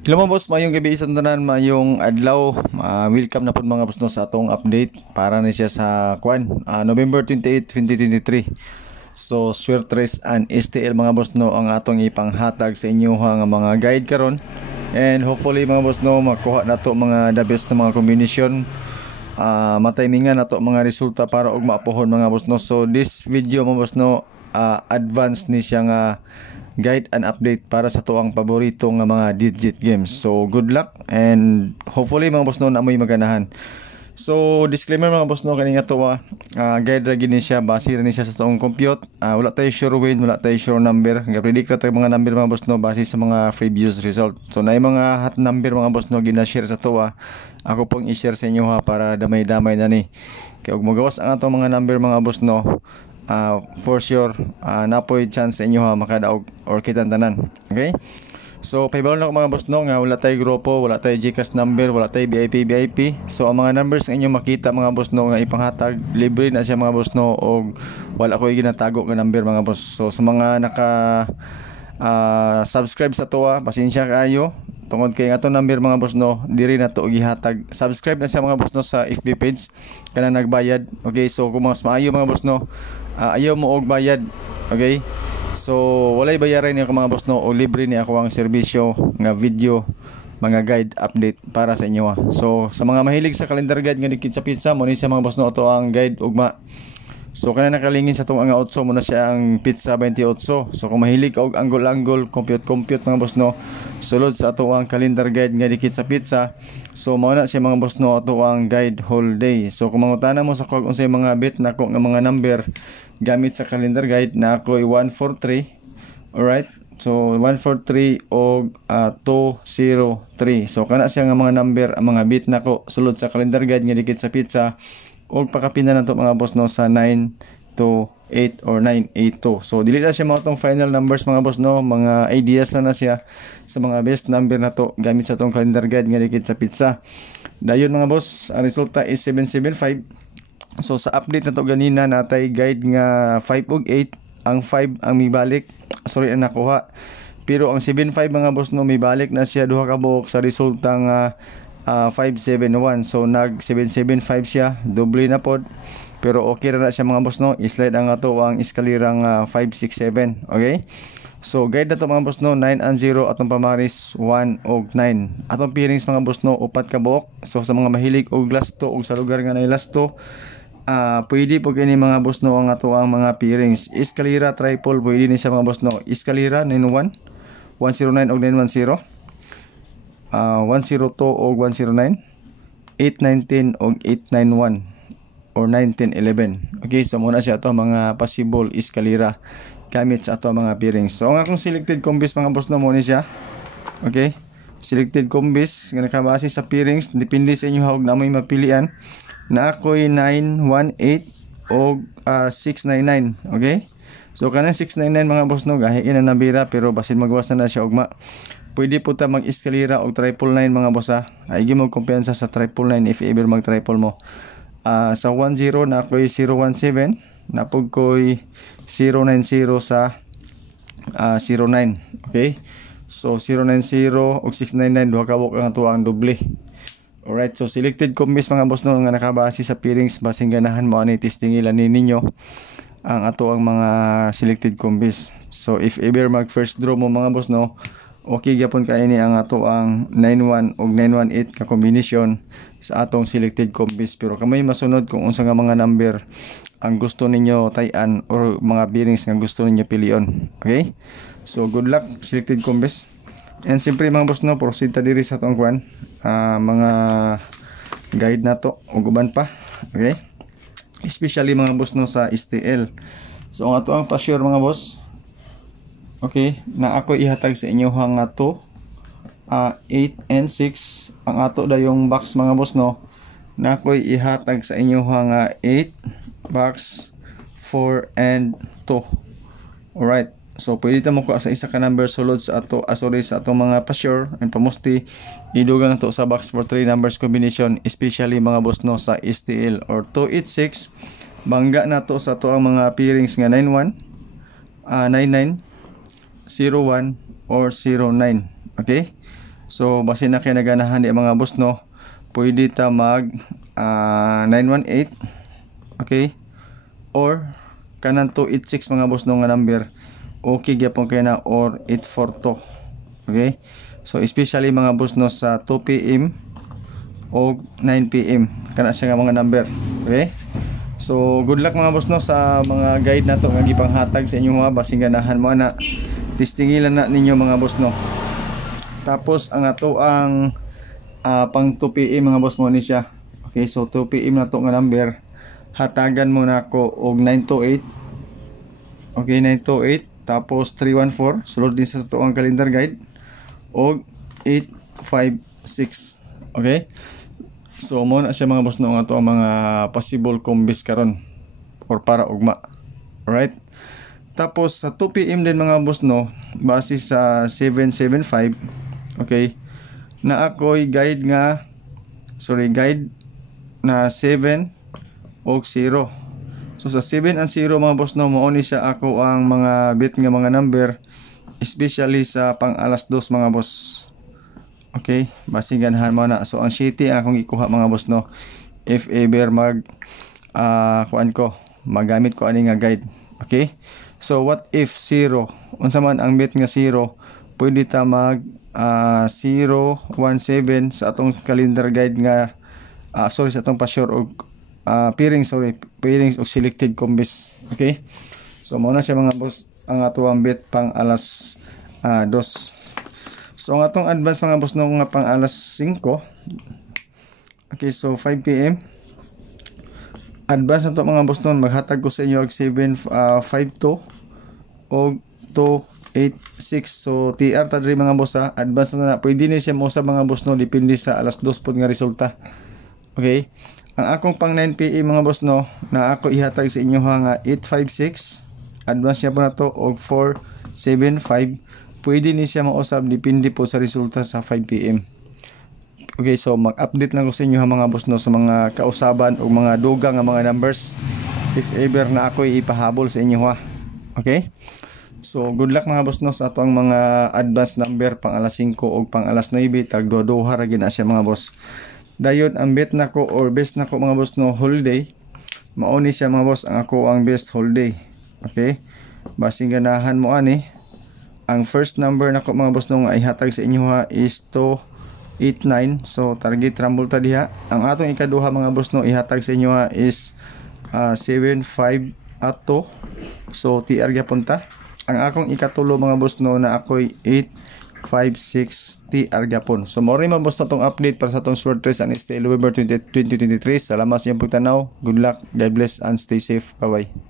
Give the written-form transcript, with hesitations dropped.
Hello mga boss, mayong gabi isang tanan, mayong adlaw. Welcome na po mga boss no, sa atong update para na siya sa November 28, 2023. So Swerte Race and STL mga boss no ang atong ipanghatag sa inyo nga mga guide karon. And hopefully mga boss no makuha na to mga the best na mga combination. Matimingan na to mga resulta para og maapuhon mga boss no. So this video mga boss no, advance ni siya nga guide and update para sa tuang paborito nga mga digit games. So good luck and hopefully mga boss no na may maganahan. So disclaimer mga boss no, kani nga to guide ra gid ni siya, base ra ni siya sa tuong compute. Wala tayo sure win, wala tayo sure number. Ga-predict ra tayo mga number mga boss no base sa mga previous result. So naay mga hot number mga boss no gina-share sa to. Ako pong i-share sa inyo para damay-damay na ni. Kay og magawas ang atong mga number mga boss no, for sure napoy chance sa inyo makadaog or kitang tanan. Okay, so paibawon lang mga boss no nga wala tay grupo, wala tay GCash number, wala tay VIP. So ang mga numbers nga inyo makita mga boss no nga ipanghatag libre na siya mga boss no, og wala ko ginatago nga number mga boss. So sa mga naka subscribe sa tuwa, pasensya kayo tungod kay ato number mga boss no diri na to gihatag. Subscribe na siya mga boss no sa FB page kana nagbayad. Okay, so kung mas maayo mga boss no, ayaw mo og bayad. Okay, so walay bayaran niya mga boss no, o libre ni ako ang serbisyo nga video mga guide update para sa inyo. So sa mga mahilig sa calendar guide nga dikit sa pizza mo ni siya mga boss no, to ang guide ugma. So kana nakalingin sa tong nga 8 mo na siya ang pizza 28. So kung mahilig og angle compute mga boss no, sulod sa ato ang calendar guide nga dikit sa pizza. So mao na siya mga boss no, ato ang guide whole day. So kung mangutana mo sa kung unsay mga bit nako nga mga number gamit sa calendar guide na ako'y 143. Alright, so 143 og 203. So kana siya nga mga number ang mga bit nako sulod sa calendar guide nga dikit sa pizza. Og pakapinda na to mga boss no sa 928 or 982. So dili na siya mga tong final numbers mga boss no, mga ideas na siya sa mga best number na to gamit sa tong calendar guide nga dikit sa pizza. Dayon mga boss, ang resulta is 775. So sa update na to ganina natay guide nga 5 ug 8. Ang 5 ang mibalik, sorry ang nakuha. Pero ang 75 mga boss no mibalik na siya duha ka buok sa resulta nga 571. So nag 775 siya, doble na pod. Pero okay ra na siya mga boss no, slide ang ato ang eskalirang 567. Okay, so guide na to mga boss no, 9 and 0 atong pamaris 1 og 9. Atong pairings mga boss no, upat ka buok. So sa mga mahilig og last 2 og sa lugar nga nay last 2, pwede po kini mga boss no ang ato ang mga pairings. Eskalira triple pwede ni siya mga boss no, eskalira 91 109 og 910, 102 og 109, 819 og 891 or 1911. Okay, so muna siya ato mga possible eskalira gamit sa ato mga pairings. So ang akong selected combis mga boss no mo ni siya. Okay, selected combis nga nakabase sa pairings, depende sa inyo hawag na may mapilian. Na ako'y 918 og 699. Okay, so kanang 699 mga boss no gahiin na nabira, pero basin magwas na siya ugma. Pwede po ta mag-eskalira og 999 mga boss ay mo kumpiyansa sa 999 if ever mag triple mo. Sa 10 na ako'y 017, napog ko'y 090 sa 09. Okay, so 090 og 699 duha ka buok ang tuang doble. Alright, so selected combis mga boss no nga nakabase sa pairings, basing ganahan mo ani testingilan ninyo ang ato ang mga selected combis. So if ever mag first draw mo mga boss no, okay gyapon kay ini ang ato ang 91 ug 918 ka combination sa atong selected combis. Pero kamay masunod kung unsa nga mga number ang gusto ninyo tayan or mga pairings nga gusto ninyo pilion. Okay, so good luck selected combis. And siyempre mga boss no, proceed ta diri sa atong mga guide na to ug uban pa. Okay, especially mga boss no sa STL. So ang ato ang pa-sure mga boss, okay, na ako ihatag sa inyo nga to 8 and 6. Ang ato dayong box mga boss no, na ako ihatag sa inyo nga 8 box 4 and 2. Alright, so pwede ta mo ko sa isa ka number sulod sa ato sa atong mga pa-sure and pamusti idugang to sa box for 3 numbers combination, especially mga boss no sa STL or 286. Bangga na to sa to ang mga pairings nga 91, 99, 01 or 09. Okay, So base na kay naganahan di mga boss no, pwede ta mag 918, okay, or kanang 286 mga boss no nga number, okay gyapon kay na, or 842, okay. So especially mga boss no sa 2 PM o 9 PM kana siya nga mga number, okay. So good luck mga boss no sa mga guide na to nga gipanghatag sa inyo ha, basing ganahan mo ana, testingilan na ninyo mga boss no. Tapos ang ato ang pang 2 PM mga boss mo ni siya, okay. So 2 PM na to nga number, hatagan mo na ako og 928, okay, 928, tapos 314 sulod din sa to ang calendar guide, og 856, okay. So mo na siya mga boss no nga to ang mga possible combis karon or para ugma, alright. Tapos sa 2 PM din mga boss no, base sa 775, okay, na ako'y guide na 7 og 0. So sa 7 and 0 mga boss no, mao ni siya ako ang mga bit nga mga number, especially sa pang alas 2 mga boss, okay. Basi ganahan mo na. So ang city akong ikuha mga boss no, if ever mag kuan ko, magamit ko ani nga guide, okay. So what if 0, unsa man ang bit nga 0, pwede ta mag 017 sa atong calendar guide nga sorry sa atong pa-sure og pairings og selected combis, okay. So mao na siya mga boss ang ato ang bit pang alas 2. So ang atong advance mga boss no nga pang alas 5, okay. So 5 PM advance na to mga boss no, maghatag ko sa inyo og 752 og 286. So TR ta diri mga boss ha, advance na pwede ni siya mo sa mga boss no, depende sa alas 2 pod nga resulta, okay. Ang akong pang 9 PM mga boss no, na ako ihatag sa inyo nga 856, advance niya po na to og 475, pwede ni siya mausab depende po sa resulta sa 5 PM, okay. So mag-update lang ko sa inyo ha mga boss no sa mga kausaban o mga dugang nga mga numbers if ever na ako ipahabol sa inyo ha, okay. So good luck mga boss no sa ato ang mga advance number pang alas 5 o pang alas 9, tag duha ra gid na siya mga boss. Dayon ang bet nako or best nako mga boss no, holiday, mao ni siya mga boss ang ako ang best holiday, okay. Basing ganahan mo ani, ang first number nako mga boss no nga ihatag sa inyo ha is 289. So target rumble ta diha. Ang atong ikaduha mga boss no ihatag sa inyo ha is 75 ato, so TR gyapon ta. Ang akong ikatulo mga boss no na ako'y 856 TR gyapon. So mo rin mga boss na tong update para sa tong Sword Race and stay November 2023. Salamat sa inyong pagtanaw. Good luck, God bless and stay safe. Bye bye.